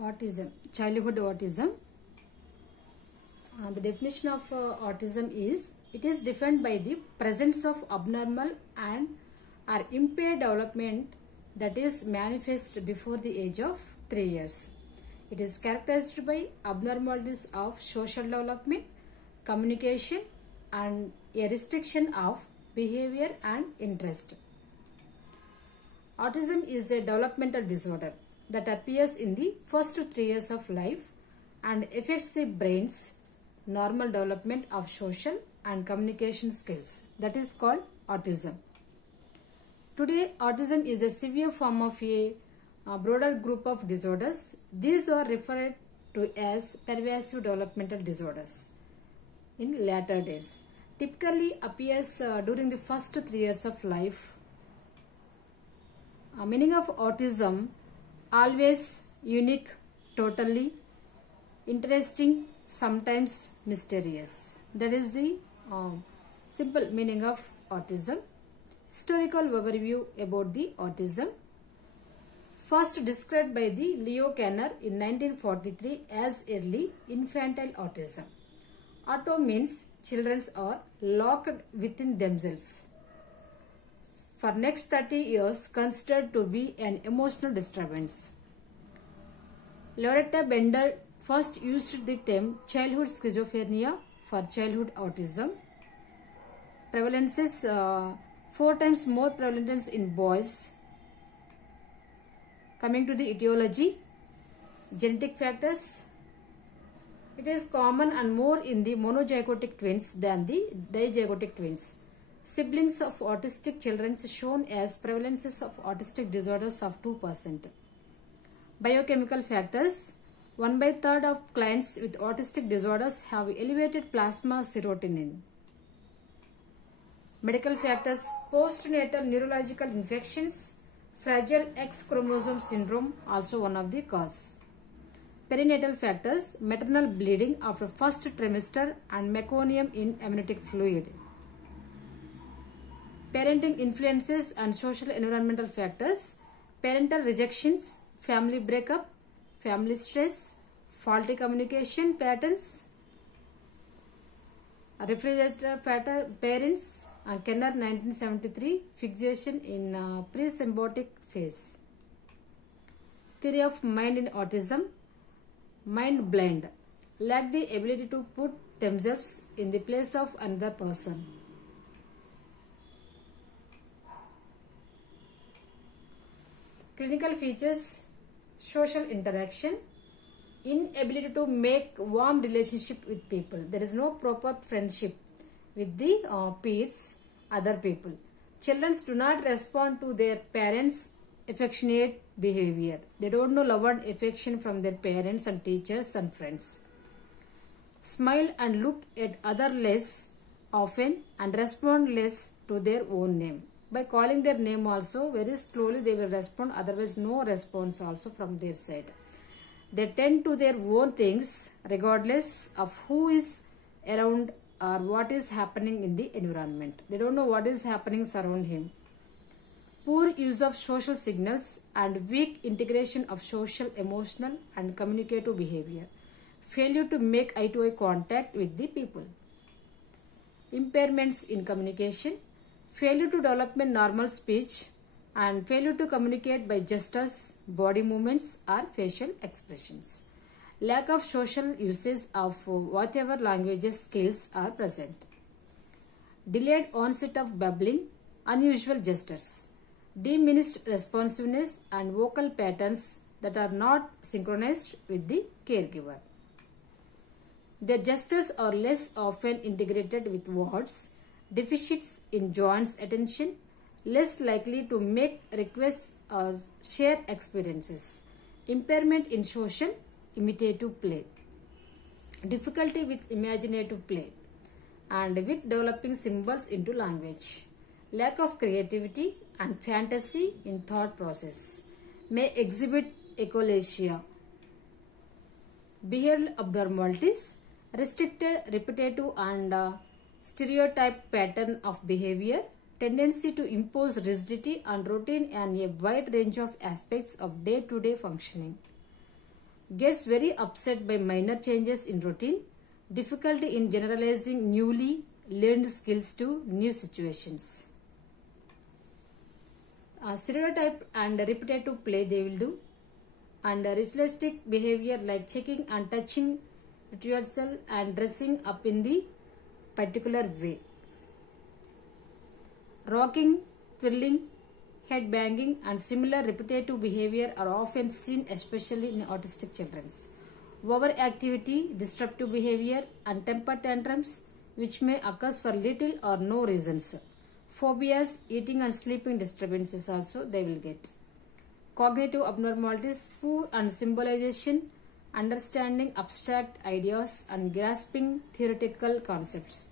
Autism, childhood autism. The definition of autism is, it is defined by the presence of abnormal and or impaired development that is manifest before the age of 3 years. It is characterized by abnormalities of social development, communication, and a restriction of behavior and interest. Autism is a developmental disorder that appears in the first 3 years of life and affects the brain's normal development of social and communication skills. That is called autism. Today, autism is a severe form of a broader group of disorders. These are referred to as pervasive developmental disorders in later days. Typically appears during the first 3 years of life. Meaning of autism: always unique, totally interesting, sometimes mysterious. That is the simple meaning of autism. Historical overview about the autism. First described by the Leo Kanner in 1943 as early infantile autism. Auto means children are locked within themselves. For next 30 years considered to be an emotional disturbance. Loretta Bender first used the term childhood schizophrenia for childhood autism. Prevalence is 4 times more prevalence in boys. Coming to the etiology, genetic factors. It is common and more in the monozygotic twins than the dizygotic twins. Siblings of autistic children shown as prevalences of autistic disorders of 2%. Biochemical factors. 1/3 of clients with autistic disorders have elevated plasma serotonin. Medical factors. Postnatal neurological infections. Fragile X chromosome syndrome also one of the cause. Perinatal factors. Maternal bleeding after first trimester and meconium in amniotic fluid. Parenting influences and social environmental factors. Parental rejections, family breakup, family stress, faulty communication patterns, refrigerator parents, Kenner 1973, fixation in pre-symbiotic phase. Theory of mind in autism. Mind blind, lack the ability to put themselves in the place of another person. Clinical features: social interaction, inability to make warm relationship with people. There is no proper friendship with the peers, other people. Children do not respond to their parents' affectionate behavior. They don't know love and affection from their parents and teachers and friends. Smile and look at others less often and respond less to their own name. By calling their name also, very slowly they will respond, otherwise no response also from their side. They tend to their own things regardless of who is around or what is happening in the environment. They don't know what is happening around him. Poor use of social signals and weak integration of social, emotional and communicative behavior. Failure to make eye-to-eye contact with the people. Impairments in communication. Failure to develop normal speech and failure to communicate by gestures, body movements or facial expressions. Lack of social usage of whatever languages skills are present. Delayed onset of babbling, unusual gestures. Diminished responsiveness and vocal patterns that are not synchronized with the caregiver. Their gestures are less often integrated with words. Deficits in joints attention, less likely to make requests or share experiences. Impairment in social imitative play. Difficulty with imaginative play and with developing symbols into language. Lack of creativity and fantasy in thought process. May exhibit echolalia. Behavioral abnormalities, restricted, repetitive and stereotype pattern of behavior, tendency to impose rigidity and routine and a wide range of aspects of day-to-day functioning. gets very upset by minor changes in routine, difficulty in generalizing newly learned skills to new situations. Stereotype and repetitive play they will do, and ritualistic behavior like checking and touching it yourself and dressing up in the particular way. Rocking, twirling, head banging and similar repetitive behavior are often seen especially in autistic children. Overactivity, disruptive behavior and temper tantrums which may occur for little or no reasons. Phobias, eating and sleeping disturbances also they will get. Cognitive abnormalities, poor and symbolization, understanding abstract ideas and grasping theoretical concepts.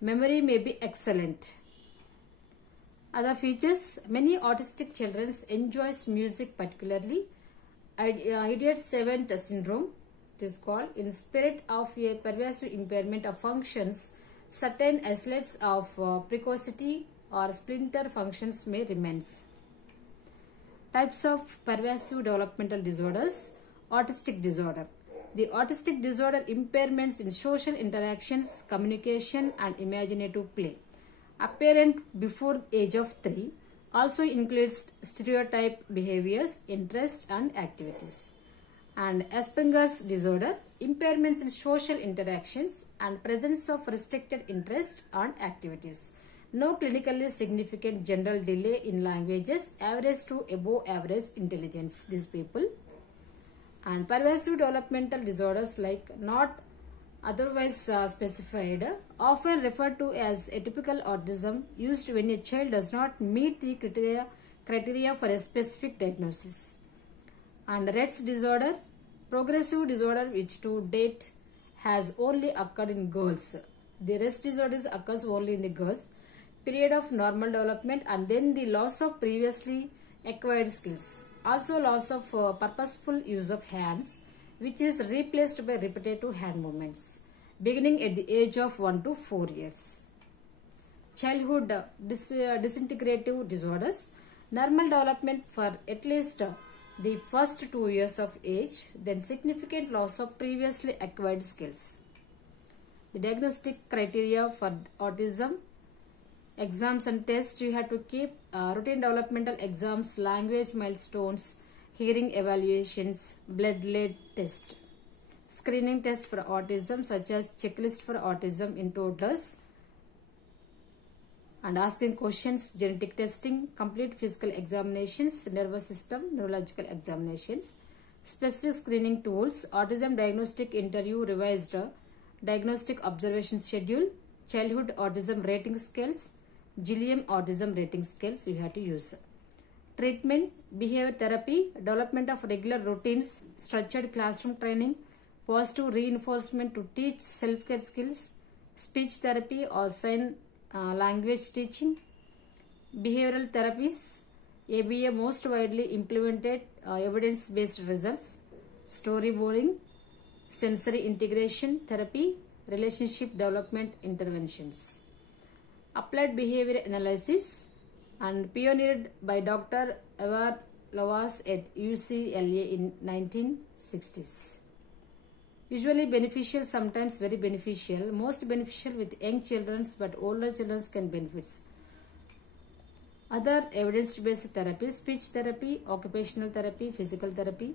Memory may be excellent. Other features, many autistic children enjoys music, particularly idiot seventh syndrome. It is called, in spirit of a pervasive impairment of functions, certain isolates of precocity or splinter functions may remain. Types of pervasive developmental disorders. Autistic disorder. The autistic disorder impairments in social interactions, communication and imaginative play. Apparent before age of 3, also includes stereotype behaviors, interests and activities. And Asperger's disorder, impairments in social interactions and presence of restricted interest and activities. No clinically significant general delay in languages, average to above average intelligence, these people. And pervasive developmental disorders like not otherwise specified, often referred to as atypical autism, used when a child does not meet the criteria for a specific diagnosis. And Rett's disorder, progressive disorder which to date has only occurred in girls. The Rett disorder occurs only in the girls. Period of normal development and then the loss of previously acquired skills. Also loss of purposeful use of hands, which is replaced by repetitive hand movements, beginning at the age of 1 to 4 years. Childhood disintegrative disorders, normal development for at least the first 2 years of age, then significant loss of previously acquired skills. The diagnostic criteria for autism, exams and tests you have to keep, routine developmental exams, language milestones, hearing evaluations, blood lead test. Screening test for autism such as checklist for autism in toddlers and asking questions, genetic testing, complete physical examinations, nervous system, neurological examinations. Specific screening tools, autism diagnostic interview revised, diagnostic observation schedule, childhood autism rating scales, Gilliam autism rating scales you have to use. Treatment, behavior therapy, development of regular routines, structured classroom training, positive reinforcement to teach self-care skills, speech therapy or sign language teaching, behavioral therapies, ABA most widely implemented evidence-based results, storyboarding, sensory integration therapy, relationship development interventions. Applied behavior analysis and pioneered by Dr. Evar Lowas at UCLA in 1960s. Usually beneficial, sometimes very beneficial, most beneficial with young children but older children can benefit. Other evidence-based therapy, speech therapy, occupational therapy, physical therapy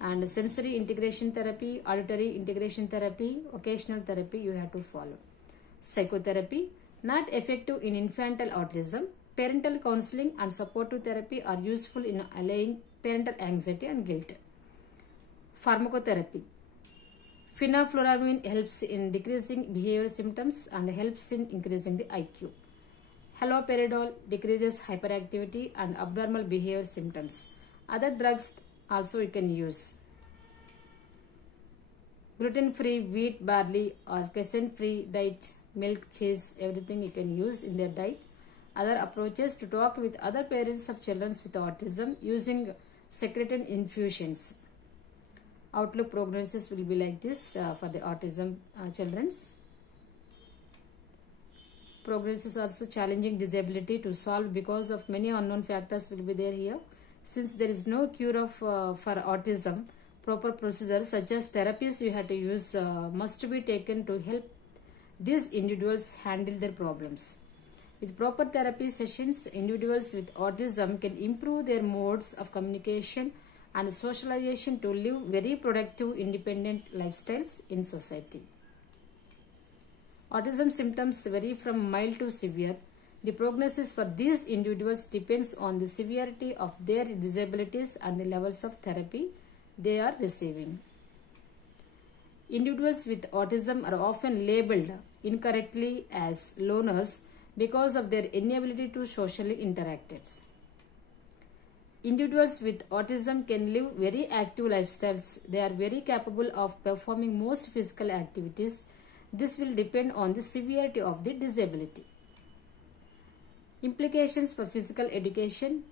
and sensory integration therapy, auditory integration therapy, occasional therapy you have to follow. Psychotherapy, not effective in infantile autism. Parental counseling and supportive therapy are useful in allaying parental anxiety and guilt. Pharmacotherapy. Phenofluramine helps in decreasing behavioral symptoms and helps in increasing the IQ. Haloperidol decreases hyperactivity and abnormal behavior symptoms. Other drugs also you can use. Gluten-free wheat, barley or casein-free diet, milk, cheese, everything you can use in their diet. Other approaches to talk with other parents of children with autism using secretin infusions. Outlook prognosis will be like this for the autism children's. Prognosis also challenging disability to solve because of many unknown factors will be there here. Since there is no cure of for autism, proper procedures such as therapies you have to use must be taken to help these individuals handle their problems. With proper therapy sessions, individuals with autism can improve their modes of communication and socialization to live very productive, independent lifestyles in society. Autism symptoms vary from mild to severe. The prognosis for these individuals depends on the severity of their disabilities and the levels of therapy they are receiving. Individuals with autism are often labeled incorrectly as loners because of their inability to socially interact. Individuals with autism can live very active lifestyles. They are very capable of performing most physical activities. This will depend on the severity of the disability. Implications for physical education: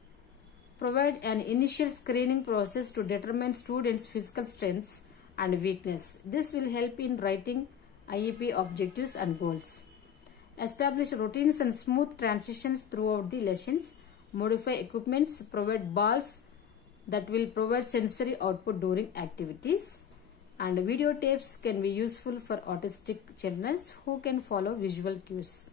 provide an initial screening process to determine students' physical strengths and weakness. This will help in writing IEP objectives and goals. Establish routines and smooth transitions throughout the lessons. Modify equipments. Provide balls that will provide sensory output during activities. And videotapes can be useful for autistic children who can follow visual cues.